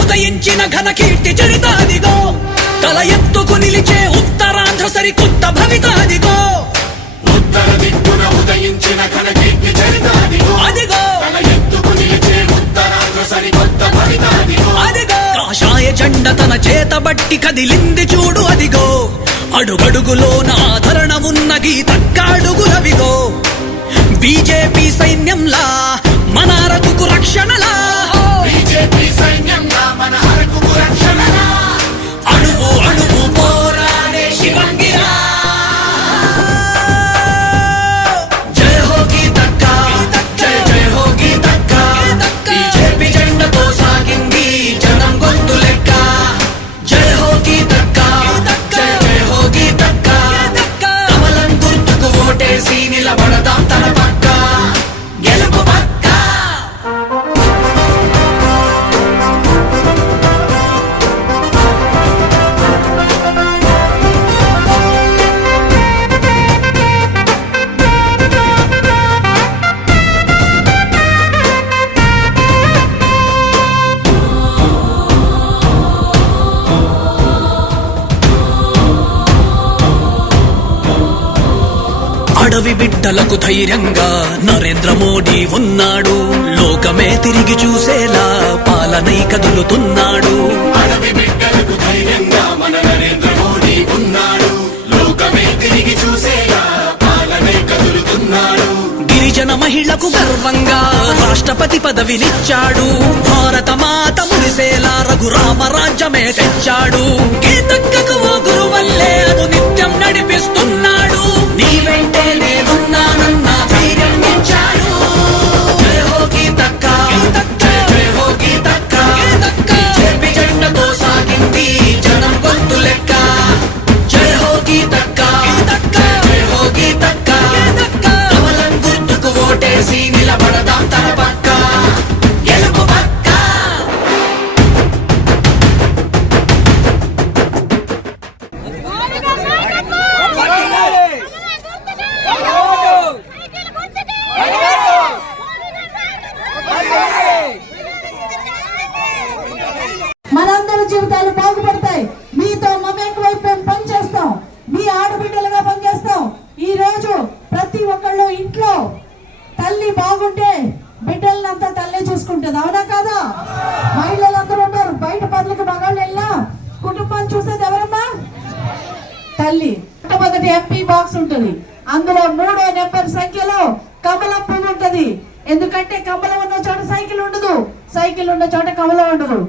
ఉదయించిన ఘన కీర్తి చరితాదిగో. తల ఎత్తుకు నిలిచే ఉత్తరాంధ్ర సరికొత్త భవితాదిగో పట్టి కదిలింది చూడు అదిగో. అడుగడుగులోన ఆదరణ ఉన్న గీతక్కాడుగులవిగో బీజేపీ సైన్యంలా మన అరకుకు రక్షణలా. బీజేపీ సైన్యం అడవి బిడ్డలకు ధైర్యంగా నరేంద్ర మోడీ ఉన్నాడు. లోకమే తిరిగి చూసేలా పాలనై కదులుతున్నాడు. గిరిజన మహిళకు గర్వంగా రాష్ట్రపతి పదవినిచ్చాడు. భారత మాత మురిసేలా రఘురామ రాజ్యమే తెచ్చాడు. గీతక్కకు గురువల్లే అను నిత్యం జీవితాలు బాగుపడతాయి. మీతో మమేకమైపోయి వైపు పనిచేస్తాం. మీ ఆడబిడ్డలుగా పనిచేస్తాం. ఈ రోజు ప్రతి ఒక్కళ్ళు ఇంట్లో తల్లి బాగుంటే బిడ్డలంతా తల్లి చూసుకుంటుంది. అవునా కాదా? మహిళలందరూ ఉన్నారు. బయట పనులకు మగాళ్ళు వెళ్ళినా కుటుంబాన్ని చూసేది ఎవరమ్మా? తల్లి. మొట్టమొదటి ఎంపీ బాక్స్ ఉంటుంది. అందులో మూడో నెంబర్ సంఖ్యలో కమలం పువ్వు ఉంటది. ఎందుకంటే కమలం ఉన్న చోట సైకిల్ ఉండదు. సైకిల్ ఉన్న చోట కమలం ఉండదు.